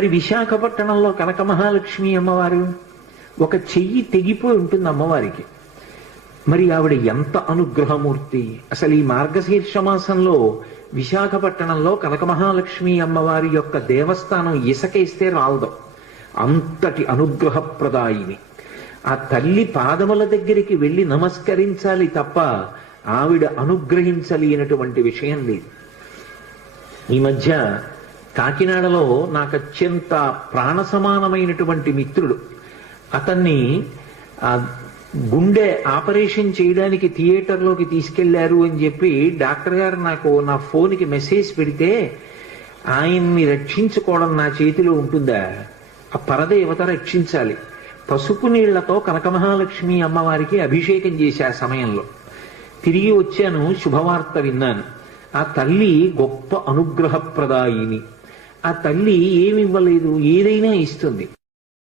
మరి విశాఖపట్నంలో కనక మహాలక్ష్మి అమ్మవారు ఒక చెయ్యి తెగిపోయి ఉంటుంది అమ్మవారికి. మరి ఆవిడ ఎంత అనుగ్రహమూర్తి! అసలు ఈ మార్గశీర్ష మాసంలో విశాఖపట్నంలో కనక మహాలక్ష్మి అమ్మవారి యొక్క దేవస్థానం ఇసకేస్తే రాలదు, అంతటి అనుగ్రహప్రదాయిని. ఆ తల్లి పాదముల దగ్గరికి వెళ్ళి నమస్కరించాలి తప్ప ఆవిడ అనుగ్రహించలేనటువంటి విషయం లేదు. ఈ మధ్య కాకినాడలో నాకు అత్యంత ప్రాణ సమానమైనటువంటి మిత్రుడు, అతన్ని గుండె ఆపరేషన్ చేయడానికి థియేటర్లోకి తీసుకెళ్లారు అని చెప్పి డాక్టర్ గారు నాకు నా ఫోన్కి మెసేజ్ పెడితే, ఆయన్ని రక్షించుకోవడం నా చేతిలో ఉంటుందా? ఆ పరదేవత రక్షించాలి. పసుపు నీళ్లతో కనక మహాలక్ష్మి అమ్మవారికి అభిషేకం చేశా సమయంలో. తిరిగి వచ్చాను, శుభవార్త విన్నాను. ఆ తల్లి గొప్ప అనుగ్రహప్రదాయిని. ఆ తల్లి ఏమివ్వలేదు, ఏదైనా ఇస్తుంది.